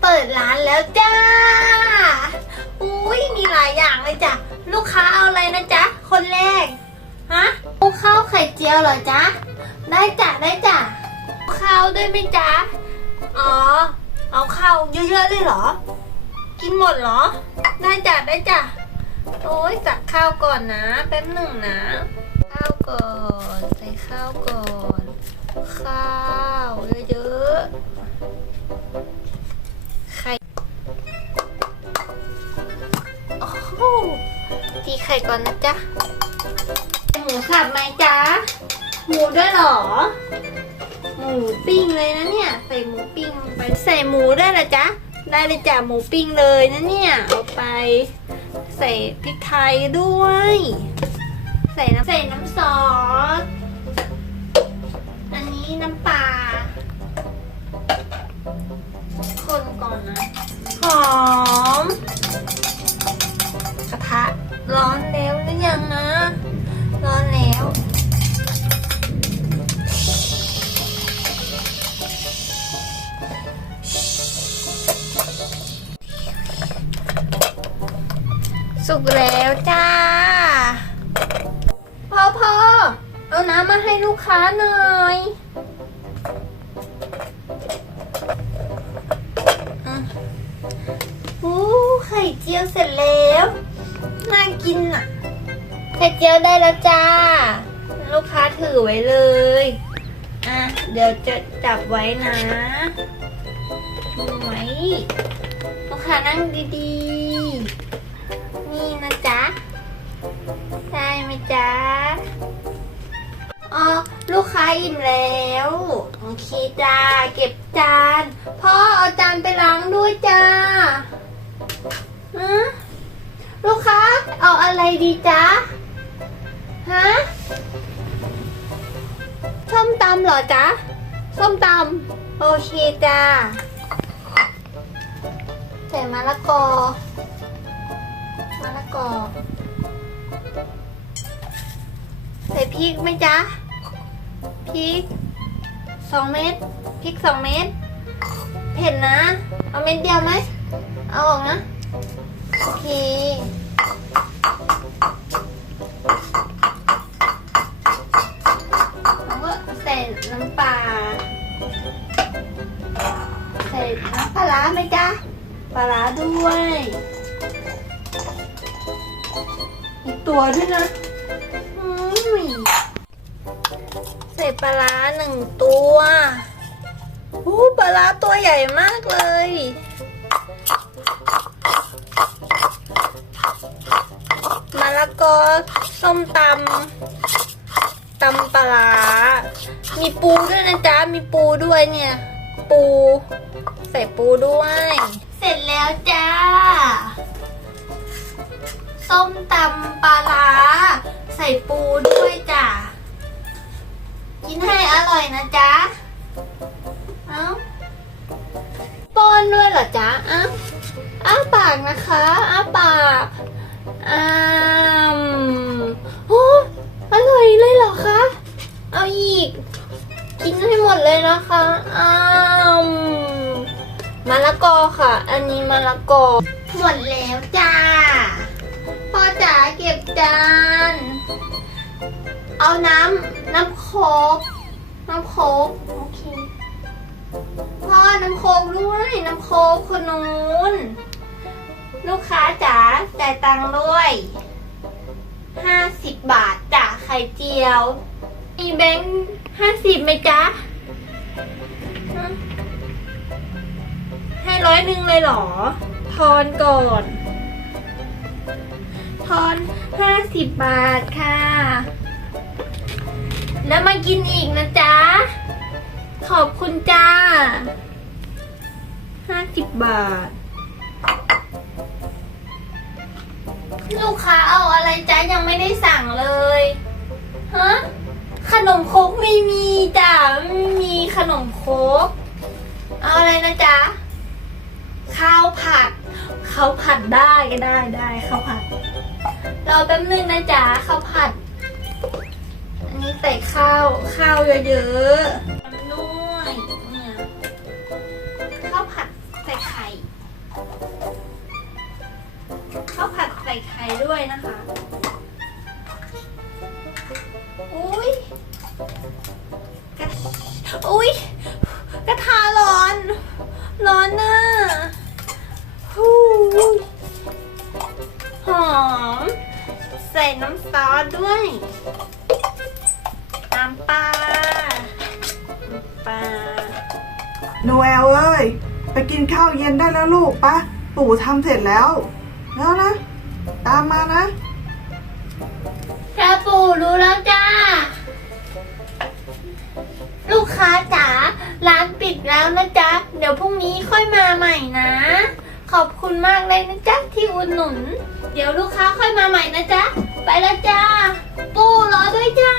เปิดร้านแล้วจ้า อุ้ยมีหลายอย่างเลยจ้ะ ลูกค้าเอาอะไรนะจ๊ะ คนแรก ฮะเอาข้าวไข่เจียวเหรอจ๊ะ ได้จ้ะได้จ้ะเอาข้าวด้วยไหมจ๊ะ อ๋อ เอาข้าวเยอะๆเลยเหรอ กินหมดเหรอ ได้จ้ะได้จ้ะ โอ้ยตักข้าวก่อนนะ แป๊บหนึ่งนะ ข้าวก่อน ใส่ข้าวก่อน ข้าว ตีไข่ก่อนนะจ๊ะ หมูสับไหมจ๊ะ หมูด้วยเหรอ หมูปิ้งเลยนะเนี่ย ใส่หมูปิ้งลงไป ใส่หมูได้เหรอจ๊ะ ได้เลยจ้ะหมูปิ้งเลยนะเนี่ย เอาไป ใส่พริกไทยด้วย ใส่น้ำใส่น้ำซอส อันนี้น้ำปลา สุกแล้วจ้า พ่อพ่อเอาน้ำมาให้ลูกค้าหน่อยอู้ไข่เจียวเสร็จแล้ว น่ากินอะ ไข่เจียวได้แล้วจ้า ลูกค้าถือไว้เลย อะ เดี๋ยวจะจับไว้นะดูไว้ลูกค้านั่งดีๆ นี่นะจ๊ะ ได้ไหมจ๊ะอ๋อลูกค้าอิ่มแล้ว โอเคจ้า เก็บจาน พ่อเอาจานไปล้างด้วยจ้าฮะลูกค้าเอาอะไรดีจ๊ะ ฮะส้มตำเหรอจ๊ะส้มตำโอเคจ้าใส่มะละกอ มะละกอใส่พริกไหมจ๊ะพริกสองเม็ดพริกสองเม็ดเผ็ดนะ เอาเม็ดเดียวไหมเอาออกนะโอเคแล้วก็ใส่น้ำปลาใส่น้ำปลาไหมจ๊ะปลาด้วย อีกตัวด้วยนะอืมใส่ปลาร้าหนึ่งตัวโอ้ปลาร้าตัวใหญ่มากเลย มะละกอส้มตำตำปลาร้ามีปูด้วยนะจ๊ะ มีปูด้วยเนี่ย ปู ใส่ปูด้วย เสร็จแล้วจ้า ส้มตำปลาร้าใส่ปูด้วยจ้ะ กินให้อร่อยนะจ๊ะ เอ้าป้อนด้วยเหรอจ๊ะอ้าอ้าปากนะคะอ้าปากอ้ามโอ้อร่อยเลยเหรอคะ เอาอีก กินให้หมดเลยนะคะอ้ามมะละกอค่ะ อันนี้มะละกอ หมดแล้วจ้า พ่อจ๋าเก็บจาน เอาน้ำน้ำโคกน้ำโคกโอเค พ่อน้ำโคกด้วย น้ำโคกคนนู้น ลูกค้าจ๋าจ่ายตังค์ด้วยห้าสิบบาทจ้ะไข่เจียว มีแบงค์ห้าสิบไหมจ๊ะฮะให้ร้อยหนึ่งเลยเหรอ ทอนก่อน ทอนห้าสิบบาทค่ะ แล้วมากินอีกนะจ๊ะ ขอบคุณจ้าห้าสิบบาท ลูกค้าเอาอะไรจ๊ะ ยังไม่ได้สั่งเลย ฮะ ขนมครกไม่มีจ้ะไม่มีขนมครกเอาอะไรนะจ๊ะ ข้าวผัดข้าวผัดได้ก็ได้ได้ข้าวผัด รอแป๊บนึงนะจ๊ะข้าวผัด อันนี้ใส่ข้าวข้าวเยอะๆมันนุ่ยเนี่ยข้าวผัดใส่ไข่ข้าวผัดใส่ไข่ด้วยนะคะอุ้ยกระอุ้ยกระทะร้อน ร้อนนะ ซอสด้วยน้ำปลาน้ำปลาโนเอลเอ้ย ไปกินข้าวเย็นได้แล้วลูกปะปู่ทำเสร็จแล้ว แล้วนะ ตามมานะจ้าปู่รู้แล้วจ้า ลูกค้าจ๋าร้านปิดแล้วนะจ๊ะ เดี๋ยวพรุ่งนี้ค่อยมาใหม่นะ ขอบคุณมากเลยนะจ๊ะที่อุดหนุน เดี๋ยวลูกค้าค่อยมาใหม่นะจ๊ะ ไปแล้วจ้า ปูรอด้วยจ้า